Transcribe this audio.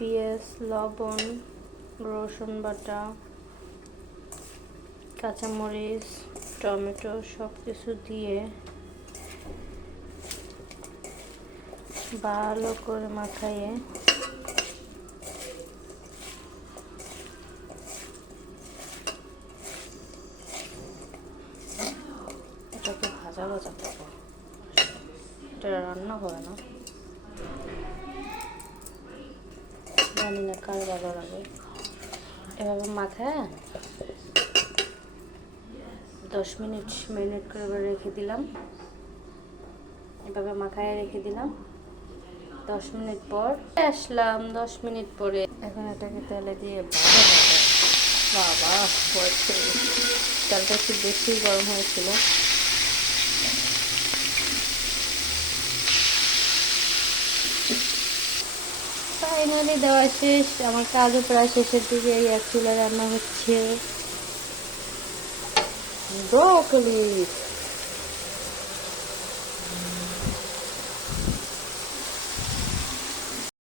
পেঁয়াজ, লবণ, রসুন বাটা, কাঁচামরিচ, টমেটো সব কিছু দিয়ে ভালো করে মাখাইয়ে এটাকে ভাজা ভাজা করবো। এটা রান্না হবে না, জানি না কার ভালো লাগে। এভাবে মাখায় 10 মিনিট ম্যারিনেট করে রেখে দিলাম। এভাবে মাখায় রেখে দিলাম। 10 মিনিট পর আসলাম। 10 মিনিট পরে এখন এটাকে তেলে দিয়ে ভাজা ভাজা। বাবা হয়েছে, তেলটা একটু বেশি গরম হয়েছিল। ফাইনালি দেওয়া শেষ। আমার কাজও প্রায় শেষের দিকে। এই এক চুলা রান্না হচ্ছে ব্রোকলি।